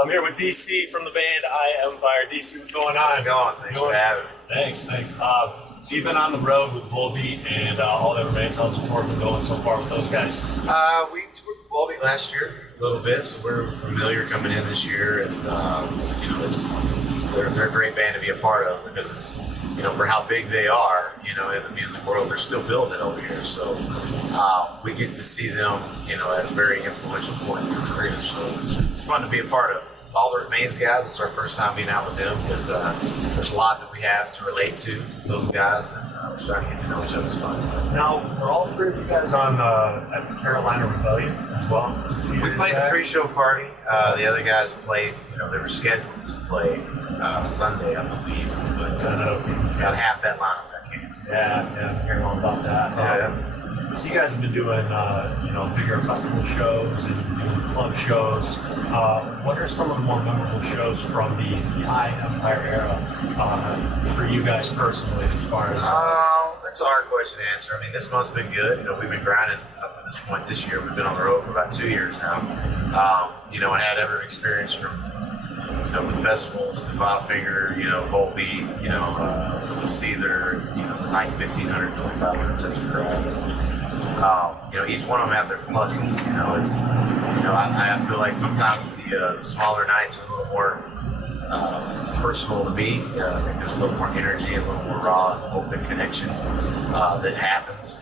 I'm here with DC from the band I Empire. DC, what's going on? How's it going? Thanks for having me. Thanks. So you've been on the road with Volbeat and all that remains. How's the tour been going so far with those guys? We toured with Volbeat last year a little bit, so we're familiar coming in this year, and they're a great band to be a part of because it's for how big they are, in the music world, they're still building it over here. So we get to see them, at a very influential point in their career. So it's fun to be a part of. All the Remains guys, it's our first time being out with them, but there's a lot that we have to relate to those guys, and we're starting to get to know each other. It's fun. Now, were all three of you guys on at the Carolina Rebellion as well? We played the pre-show party. The other guys played, they were scheduled to play Sunday, I believe, but about half that lineup got canceled. Yeah, hearing all about that. Yeah. So you guys have been doing, bigger festival shows and doing club shows. What are some of the more memorable shows from the I Empire era for you guys personally, as far as? That's a hard question to answer. I mean, this month's been good. We've been grinding up to this point this year. We've been on the road for about 2 years now. And had every experience from with festivals to Five Finger, Volbeat, Seether, nice 1,500, 2,500 touch of crowds. Each one of them have their pluses. I feel like sometimes the smaller nights are a little more personal to me. I think there's a little more energy, a little more raw, open connection that happens.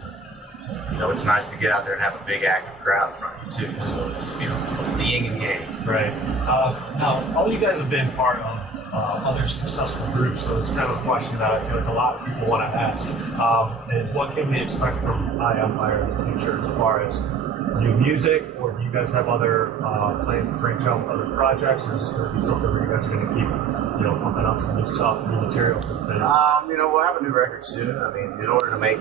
It's nice to get out there and have a big active crowd in front of you too. So it's the yin and yang. Right. Now, all you guys have been part of other successful groups, so it's kind of a question that I feel like a lot of people want to ask. Is what can we expect from I Empire in the future as far as new music, or do you guys have other plans to branch out with other projects, or is this going to be something where you guys are going to keep, pumping out some new stuff, new material? We'll have a new record soon. I mean, in order to make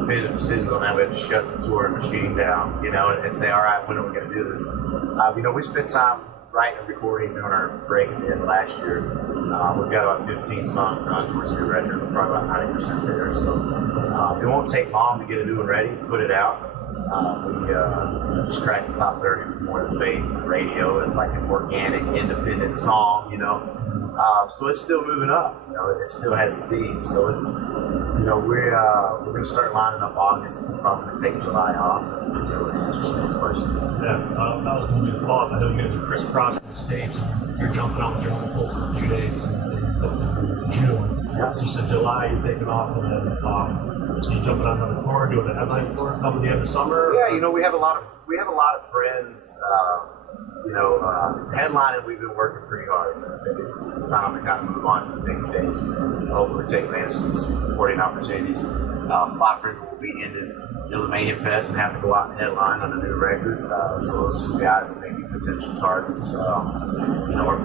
definitive decisions on that, we have to shut the touring machine down, and say, all right, when are we going to do this? We spent time writing and recording during our break at the end of last year. We've got about 15 songs done towards a new record. We're probably about 90% there. So it won't take long to get a new one ready, put it out. We just cracked the top 30 with More Than Fate on the radio. It's like an organic, independent song, so it's still moving up. It still has steam. So it's, we're going to start lining up August. We're probably going to take July off and answer some of those questions. Yeah, that was going to be the follow-up. I know you guys are crisscrossing the states. You're jumping on the Jungle for a few days in June. Yeah. So you said July, you're taking off, and then so you're jumping on another tour, doing a headline tour coming the end of summer. Yeah, we have a lot of friends. Headlining, we've been working pretty hard. I think it's time to kind of move on to the big stage. Hopefully take advantage of some supporting opportunities. Five Finger will be in the Mayhem Fest and having to go out and headline on a new record. So those are some guys that may be potential targets. Our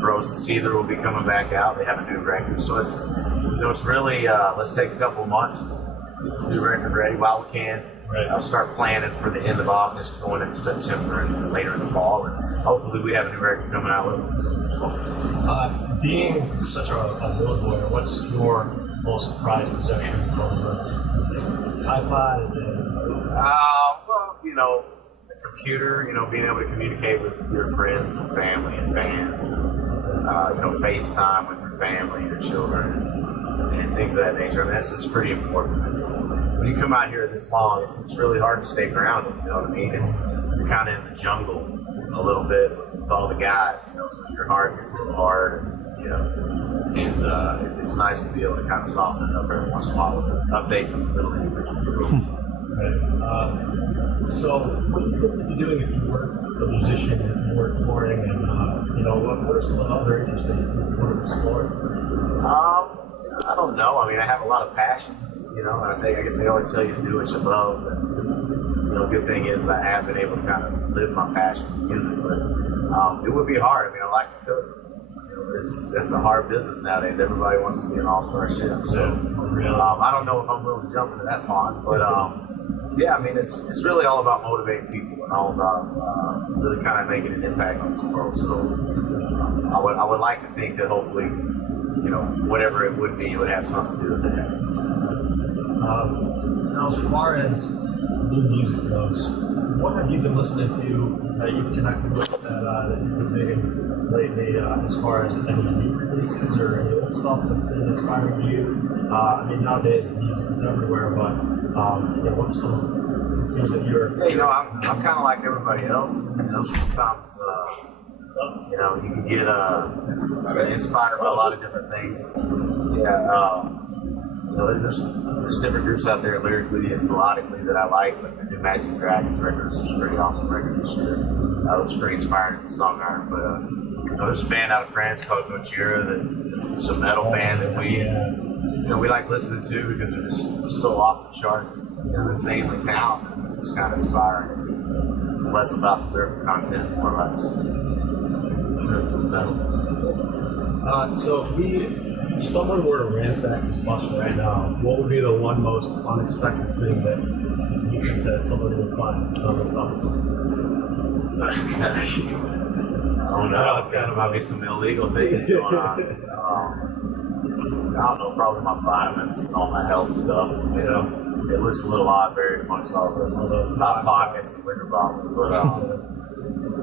bros at Seether will be coming back out. They have a new record. So it's really, let's take a couple of months, get this new record ready while we can. Right. Start planning for the end of August, going into September and later in the fall, and hopefully we have a new record coming out with them. Being such a road warrior, what's your most prized possession on the road? iPod, is it? The computer, being able to communicate with your friends and family and fans, FaceTime with your family, your children, and things of that nature. I mean, that's just pretty important. When you come out here this long, it's really hard to stay grounded, you know what I mean? You're kind of in the jungle a little bit with all the guys, so your heart gets a little hard, and it's nice to be able to kind of soften it up every once in a while with an update from the Middle East. Right. So what do you think you'd be doing if you weren't a musician, if you weren't touring, and what are some of the other interests that you want to explore? I don't know. I mean, I have a lot of passions, and I guess they always tell you to do what you love. And, good thing is I have been able to kind of live my passion in music, but it would be hard. I mean, I like to cook. It's a hard business nowadays. Everybody wants to be an all-star chef. So I don't know if I'm willing to jump into that pond, but I mean, it's really all about motivating people and all about really kind of making an impact on this world. So I would like to think that hopefully, whatever it would be, it would have something to do with that. Now, as far as new music goes, what have you been listening to that you've connected with that you've been digging lately as far as any new releases or any old stuff that's been inspiring you? I mean, nowadays music is everywhere, but what are some things that you're... Yeah, I'm kind of like everybody else. Sometimes, you can get inspired by a lot of different things. Yeah, there's different groups out there lyrically and melodically that I like. Like the new Magic Dragons record is a pretty awesome record this year. It was pretty inspiring as a songwriter. But there's a band out of France called Gojira that's a metal band that we like listening to because they're just so off the charts, insanely talented. It's just kind of inspiring. It's less about the lyrical content, more about just metal. So if someone were to ransack this bus right now, what would be the one most unexpected thing that you think that somebody would find on this bus? I don't know. There might be some illegal things going on. I don't know. Probably my vitamins and all my health stuff. It looks a little odd, very amongst all the hot pockets and liquor bottles. But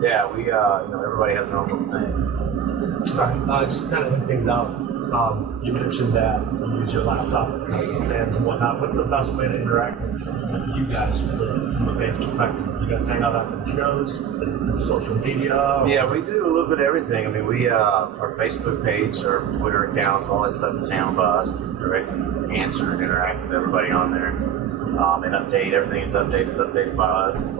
yeah, we everybody has their own little things. Just kind of things out. You mentioned that you use your laptop to connect with fans and whatnot. What's the best way to interact with you guys from a fan's perspective? You guys hang out after the shows? Is it through social media? Or? Yeah, we do a little bit of everything. I mean, our Facebook page, our Twitter accounts, all that stuff is handled by us. We directly answer and interact with everybody on there and update. Everything is updated by us.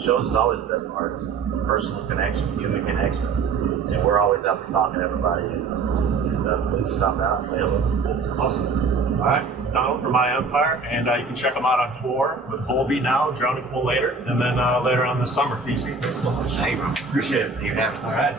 Shows is always the best part. It's personal connection, human connection. And we're always out there talking to everybody. And please stop out and say hello. Awesome. All right, Donald from My Empire, and you can check them out on tour with Volbeat now, Drowning Pool later, and then later on this summer. PC, thanks so much. Hey, bro. Appreciate it. You have us. All right.